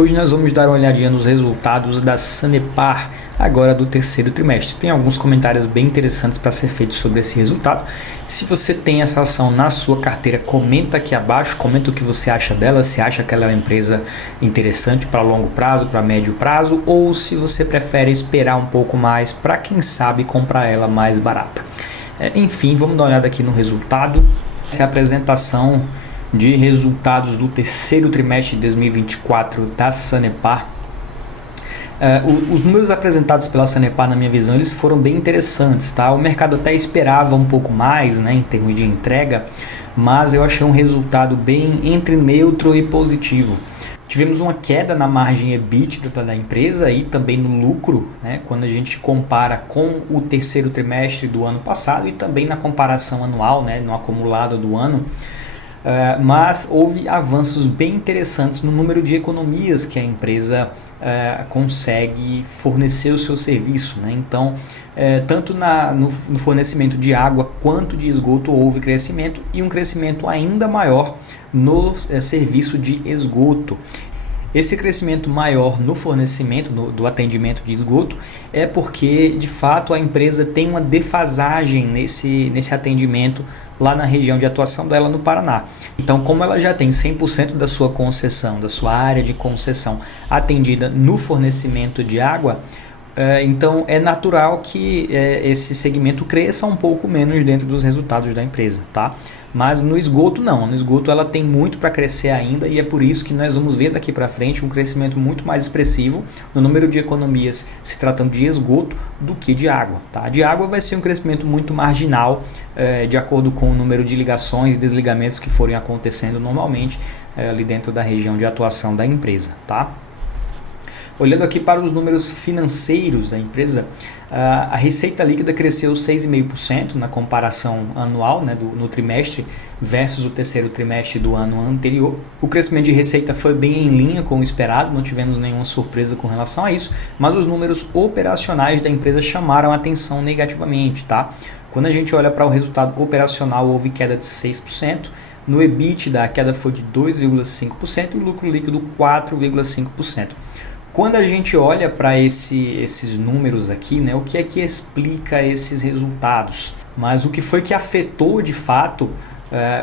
Hoje nós vamos dar uma olhadinha nos resultados da Sanepar, agora do terceiro trimestre. Tem alguns comentários bem interessantes para ser feitos sobre esse resultado. Se você tem essa ação na sua carteira, comenta aqui abaixo, comenta o que você acha dela, se acha que ela é uma empresa interessante para longo prazo, para médio prazo, ou se você prefere esperar um pouco mais para, quem sabe, comprar ela mais barata. Enfim, vamos dar uma olhada aqui no resultado. Essa é a apresentação de resultados do terceiro trimestre de 2024 da Sanepar. Os números apresentados pela Sanepar, na minha visão, eles foram bem interessantes, tá? O mercado até esperava um pouco mais, né, em termos de entrega, mas eu achei um resultado bem entre neutro e positivo. Tivemos uma queda na margem EBITDA da empresa e também no lucro, né, quando a gente compara com o terceiro trimestre do ano passado e também na comparação anual, né, no acumulado do ano. Mas houve avanços bem interessantes no número de economias que a empresa consegue fornecer o seu serviço, né? Então, tanto no fornecimento de água quanto de esgoto houve crescimento e um crescimento ainda maior no serviço de esgoto. Esse crescimento maior no fornecimento do atendimento de esgoto é porque, de fato, a empresa tem uma defasagem nesse atendimento lá na região de atuação dela no Paraná. Então, como ela já tem 100% da sua concessão, da sua área de concessão atendida no fornecimento de água, então é natural que esse segmento cresça um pouco menos dentro dos resultados da empresa, tá? Mas no esgoto não, no esgoto ela tem muito para crescer ainda e é por isso que nós vamos ver daqui para frente um crescimento muito mais expressivo no número de economias se tratando de esgoto do que de água, tá? De água vai ser um crescimento muito marginal, de acordo com o número de ligações e desligamentos que forem acontecendo normalmente ali dentro da região de atuação da empresa, tá? Olhando aqui para os números financeiros da empresa, a receita líquida cresceu 6,5% na comparação anual, né, no trimestre versus o terceiro trimestre do ano anterior. O crescimento de receita foi bem em linha com o esperado, não tivemos nenhuma surpresa com relação a isso, mas os números operacionais da empresa chamaram a atenção negativamente, tá? Quando a gente olha para o resultado operacional, houve queda de 6%, no EBITDA a queda foi de 2,5% e o lucro líquido 4,5%. Quando a gente olha para esses números aqui, né, o que é que explica esses resultados? Mas o que foi que afetou de fato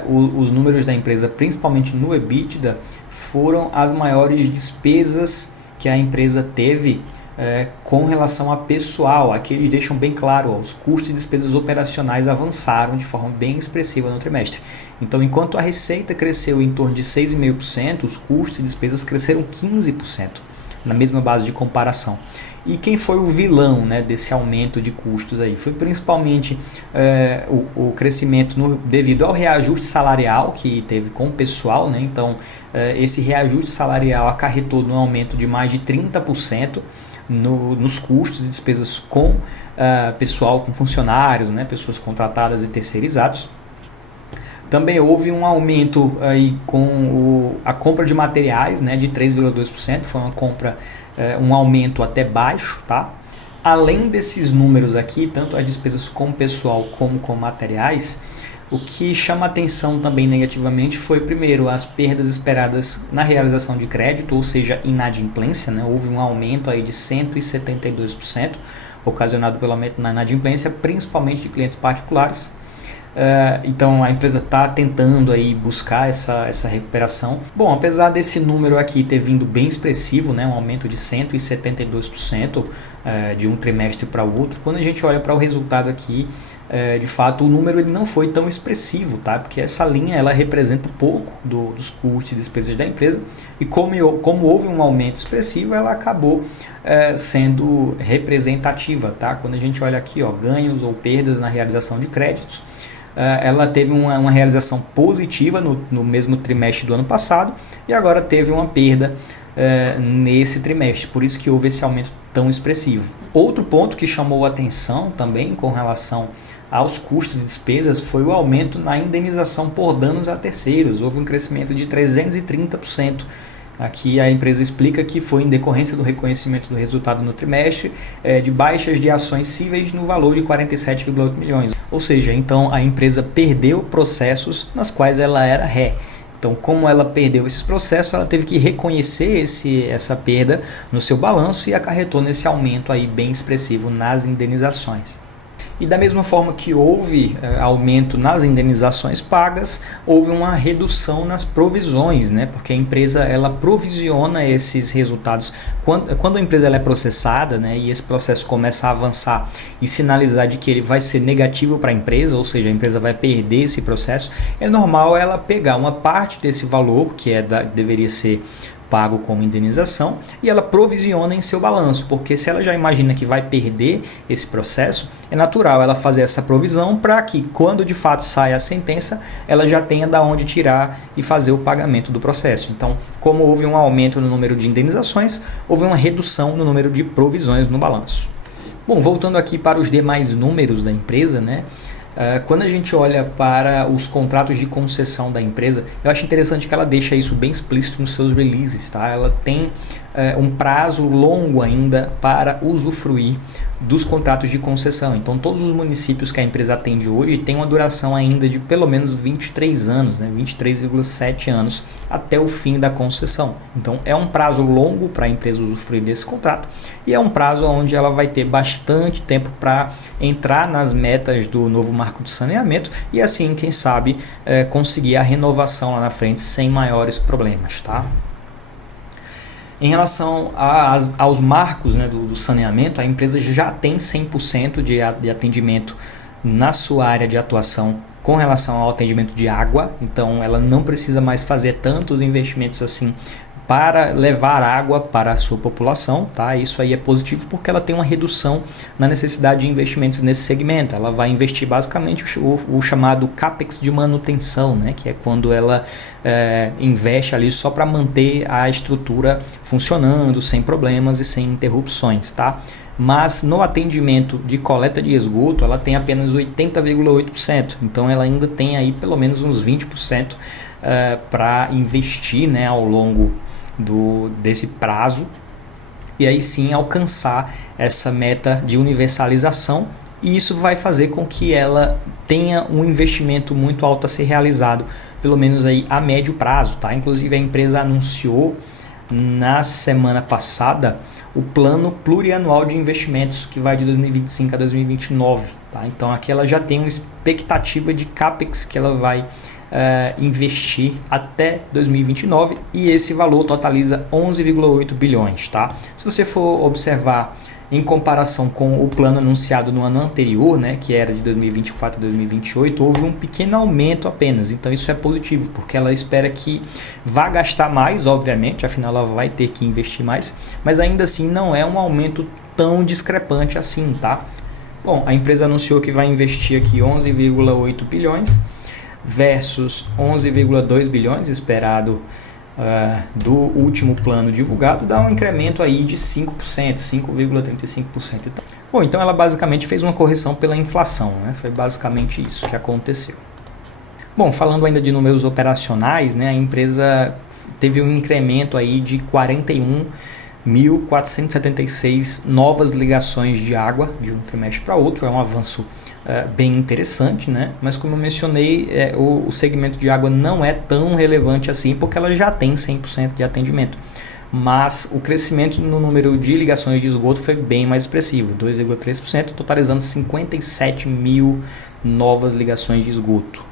os números da empresa, principalmente no EBITDA, foram as maiores despesas que a empresa teve com relação a pessoal. Aqui eles deixam bem claro, os custos e despesas operacionais avançaram de forma bem expressiva no trimestre. Então, enquanto a receita cresceu em torno de 6,5%, os custos e despesas cresceram 15%. Na mesma base de comparação. E quem foi o vilão, né, desse aumento de custos aí? Foi principalmente o crescimento devido ao reajuste salarial que teve com o pessoal, né? Então, esse reajuste salarial acarretou no aumento de mais de 30% nos custos e despesas com pessoal, com funcionários, né, pessoas contratadas e terceirizados. Também houve um aumento aí com a compra de materiais, né, de 3,2%, foi um aumento até baixo, tá? Além desses números aqui, tanto as despesas com pessoal como com materiais, o que chama atenção também negativamente foi, primeiro, as perdas esperadas na realização de crédito, ou seja, inadimplência, né? Houve um aumento aí de 172%, ocasionado pelo aumento na inadimplência, principalmente de clientes particulares. Então a empresa está tentando aí buscar essa recuperação. Bom, apesar desse número aqui ter vindo bem expressivo, né, um aumento de 172% de um trimestre para o outro, quando a gente olha para o resultado aqui, de fato o número ele não foi tão expressivo, tá? Porque essa linha ela representa pouco dos custos e despesas da empresa e como houve um aumento expressivo, ela acabou sendo representativa, tá? Quando a gente olha aqui, ó, ganhos ou perdas na realização de créditos, ela teve uma realização positiva no mesmo trimestre do ano passado e agora teve uma perda nesse trimestre, por isso que houve esse aumento tão expressivo. Outro ponto que chamou a atenção também com relação aos custos e despesas foi o aumento na indenização por danos a terceiros, houve um crescimento de 330%. Aqui a empresa explica que foi em decorrência do reconhecimento do resultado no trimestre de baixas de ações cíveis no valor de 47,8 milhões. Ou seja, então a empresa perdeu processos nas quais ela era ré. Então, como ela perdeu esses processos, ela teve que reconhecer essa perda no seu balanço e acarretou nesse aumento aí bem expressivo nas indenizações. E da mesma forma que houve aumento nas indenizações pagas, houve uma redução nas provisões, né? Porque a empresa ela provisiona esses resultados. Quando a empresa ela é processada, né, e esse processo começa a avançar e sinalizar de que ele vai ser negativo para a empresa, ou seja, a empresa vai perder esse processo, é normal ela pegar uma parte desse valor, que deveria ser pago como indenização, e ela provisiona em seu balanço, porque se ela já imagina que vai perder esse processo, é natural ela fazer essa provisão para que quando de fato sai a sentença, ela já tenha da onde tirar e fazer o pagamento do processo. Então, como houve um aumento no número de indenizações, houve uma redução no número de provisões no balanço. Bom, voltando aqui para os demais números da empresa, né? Quando a gente olha para os contratos de concessão da empresa, eu acho interessante que ela deixa isso bem explícito nos seus releases, tá? Ela tem um prazo longo ainda para usufruir dos contratos de concessão. Então, todos os municípios que a empresa atende hoje têm uma duração ainda de pelo menos 23 anos, né? 23,7 anos até o fim da concessão. Então, é um prazo longo para a empresa usufruir desse contrato e é um prazo onde ela vai ter bastante tempo para entrar nas metas do novo marco de saneamento e assim, quem sabe, conseguir a renovação lá na frente sem maiores problemas, tá? Em relação aos marcos, né, do saneamento, a empresa já tem 100% de atendimento na sua área de atuação com relação ao atendimento de água, então ela não precisa mais fazer tantos investimentos assim para levar água para a sua população, tá? Isso aí é positivo porque ela tem uma redução na necessidade de investimentos nesse segmento. Ela vai investir basicamente o chamado CAPEX de manutenção, né? Que é quando ela investe ali só para manter a estrutura funcionando sem problemas e sem interrupções, tá? Mas no atendimento de coleta de esgoto ela tem apenas 80,8%, então ela ainda tem aí pelo menos uns 20% para investir, né, ao longo desse prazo e aí sim alcançar essa meta de universalização, e isso vai fazer com que ela tenha um investimento muito alto a ser realizado, pelo menos aí a médio prazo, tá? Inclusive a empresa anunciou na semana passada o plano plurianual de investimentos que vai de 2025 a 2029, tá? Então aqui ela já tem uma expectativa de CAPEX que ela vai investir até 2029 e esse valor totaliza 11,8 bilhões, tá? Se você for observar em comparação com o plano anunciado no ano anterior, né, que era de 2024 a 2028, houve um pequeno aumento apenas, então isso é positivo, porque ela espera que vá gastar mais, obviamente, afinal ela vai ter que investir mais, mas ainda assim não é um aumento tão discrepante assim, tá? Bom, a empresa anunciou que vai investir aqui 11,8 bilhões, versus 11,2 bilhões esperado do último plano divulgado, dá um incremento aí de 5%, 5,35%. Bom, então ela basicamente fez uma correção pela inflação, né? Foi basicamente isso que aconteceu. Bom, falando ainda de números operacionais, né, a empresa teve um incremento aí de 41.476 novas ligações de água de um trimestre para outro, é um avanço bem interessante, né? Mas como eu mencionei, o segmento de água não é tão relevante assim porque ela já tem 100% de atendimento. Mas o crescimento no número de ligações de esgoto foi bem mais expressivo, 2,3%, totalizando 57 mil novas ligações de esgoto.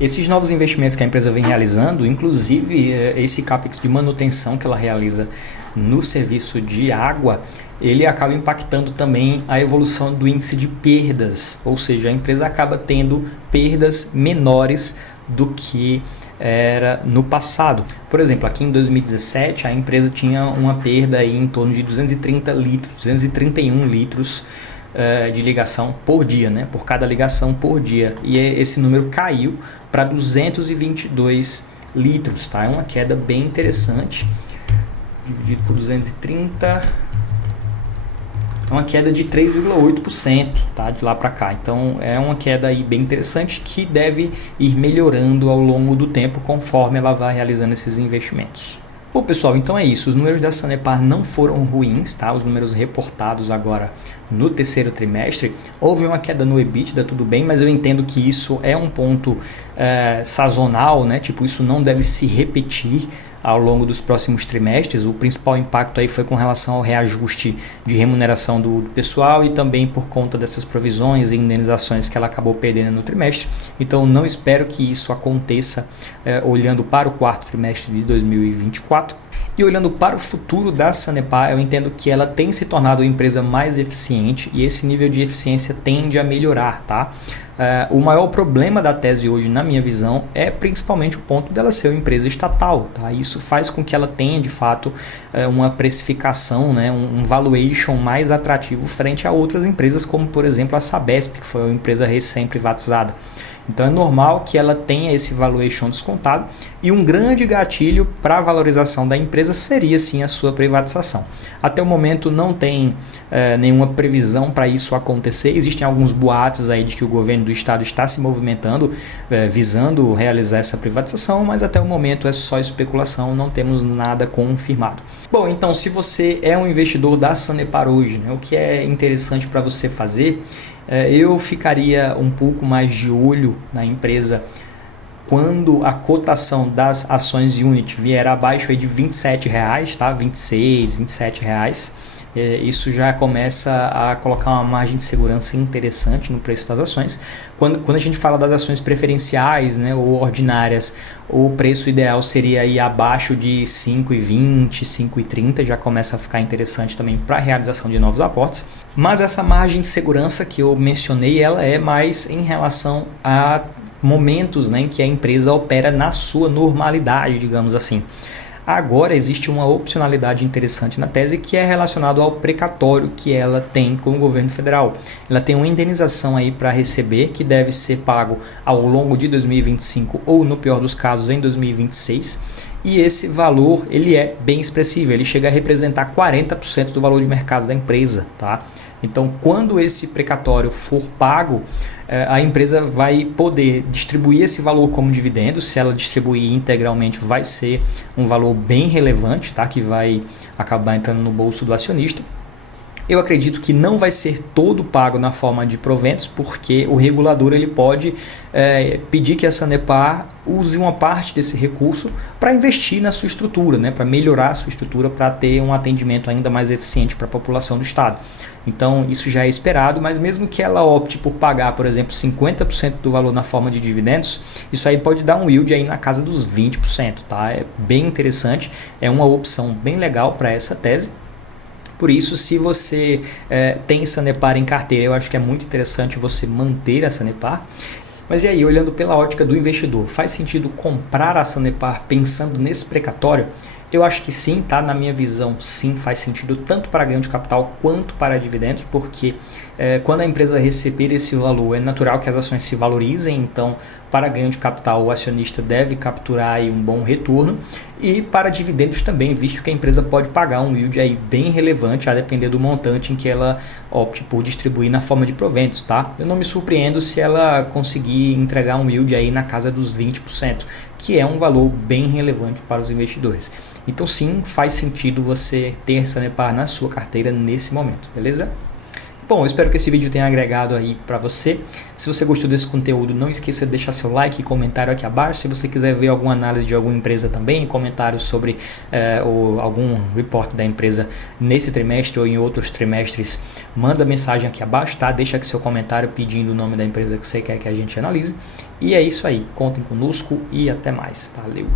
Esses novos investimentos que a empresa vem realizando, inclusive esse CAPEX de manutenção que ela realiza no serviço de água, ele acaba impactando também a evolução do índice de perdas, ou seja, a empresa acaba tendo perdas menores do que era no passado. Por exemplo, aqui em 2017 a empresa tinha uma perda aí em torno de 231 litros de ligação por dia, né? Por cada ligação por dia, e esse número caiu para 222 litros, tá? É uma queda bem interessante, dividido por 230, é uma queda de 3,8%, tá? De lá para cá. Então é uma queda aí bem interessante que deve ir melhorando ao longo do tempo conforme ela vai realizando esses investimentos. Bom, pessoal, então é isso. Os números da Sanepar não foram ruins, tá? Os números reportados agora no terceiro trimestre. Houve uma queda no EBITDA, tudo bem, mas eu entendo que isso é um ponto sazonal, né? Tipo, isso não deve se repetir ao longo dos próximos trimestres. O principal impacto aí foi com relação ao reajuste de remuneração do pessoal e também por conta dessas provisões e indenizações que ela acabou perdendo no trimestre. Então não espero que isso aconteça olhando para o quarto trimestre de 2024. E olhando para o futuro da Sanepar, eu entendo que ela tem se tornado uma empresa mais eficiente e esse nível de eficiência tende a melhorar, tá? O maior problema da tese hoje, na minha visão, é principalmente o ponto dela ser uma empresa estatal, tá? Isso faz com que ela tenha, de fato, uma precificação, né? um valuation mais atrativo frente a outras empresas, como, por exemplo, a Sabesp, que foi uma empresa recém-privatizada. Então é normal que ela tenha esse valuation descontado e um grande gatilho para a valorização da empresa seria sim a sua privatização. Até o momento não tem nenhuma previsão para isso acontecer. Existem alguns boatos aí de que o governo do estado está se movimentando visando realizar essa privatização, mas até o momento é só especulação, não temos nada confirmado. Bom, então se você é um investidor da Sanepar hoje, né, o que é interessante para você fazer, eu ficaria um pouco mais de olho na empresa quando a cotação das ações Unity vier abaixo aí de R$27, tá? 26, R$27. Isso já começa a colocar uma margem de segurança interessante no preço das ações. Quando a gente fala das ações preferenciais, né, ou ordinárias, o preço ideal seria ir abaixo de R$5,20, R$5,30, já começa a ficar interessante também para a realização de novos aportes. Mas essa margem de segurança que eu mencionei, ela é mais em relação a momentos, né, em que a empresa opera na sua normalidade, digamos assim. Agora existe uma opcionalidade interessante na tese que é relacionado ao precatório que ela tem com o governo federal. Ela tem uma indenização aí para receber que deve ser pago ao longo de 2025 ou, no pior dos casos, em 2026. E esse valor ele é bem expressivo, ele chega a representar 40% do valor de mercado da empresa, tá? Então, quando esse precatório for pago, a empresa vai poder distribuir esse valor como dividendo. Se ela distribuir integralmente, vai ser um valor bem relevante, tá? Que vai acabar entrando no bolso do acionista. Eu acredito que não vai ser todo pago na forma de proventos, porque o regulador ele pode pedir que a Sanepar use uma parte desse recurso para investir na sua estrutura, né, para melhorar a sua estrutura, para ter um atendimento ainda mais eficiente para a população do estado. Então isso já é esperado, mas mesmo que ela opte por pagar, por exemplo, 50% do valor na forma de dividendos, isso aí pode dar um yield aí na casa dos 20%, tá? É bem interessante, é uma opção bem legal para essa tese. Por isso, se você tem Sanepar em carteira, eu acho que é muito interessante você manter a Sanepar. Mas e aí, olhando pela ótica do investidor, faz sentido comprar a Sanepar pensando nesse precatório? Eu acho que sim, tá? Na minha visão, sim, faz sentido tanto para ganho de capital quanto para dividendos, porque quando a empresa receber esse valor, é natural que as ações se valorizem, então para ganho de capital o acionista deve capturar aí um bom retorno, e para dividendos também, visto que a empresa pode pagar um yield aí bem relevante, a depender do montante em que ela opte por distribuir na forma de proventos, tá? Eu não me surpreendo se ela conseguir entregar um yield aí na casa dos 20%, que é um valor bem relevante para os investidores. Então sim, faz sentido você ter Sanepar na sua carteira nesse momento, beleza? Bom, eu espero que esse vídeo tenha agregado aí para você. Se você gostou desse conteúdo, não esqueça de deixar seu like e comentário aqui abaixo. Se você quiser ver alguma análise de alguma empresa também, comentários sobre algum report da empresa nesse trimestre ou em outros trimestres, manda mensagem aqui abaixo, tá? Deixa aqui seu comentário pedindo o nome da empresa que você quer que a gente analise. E é isso aí, contem conosco e até mais. Valeu!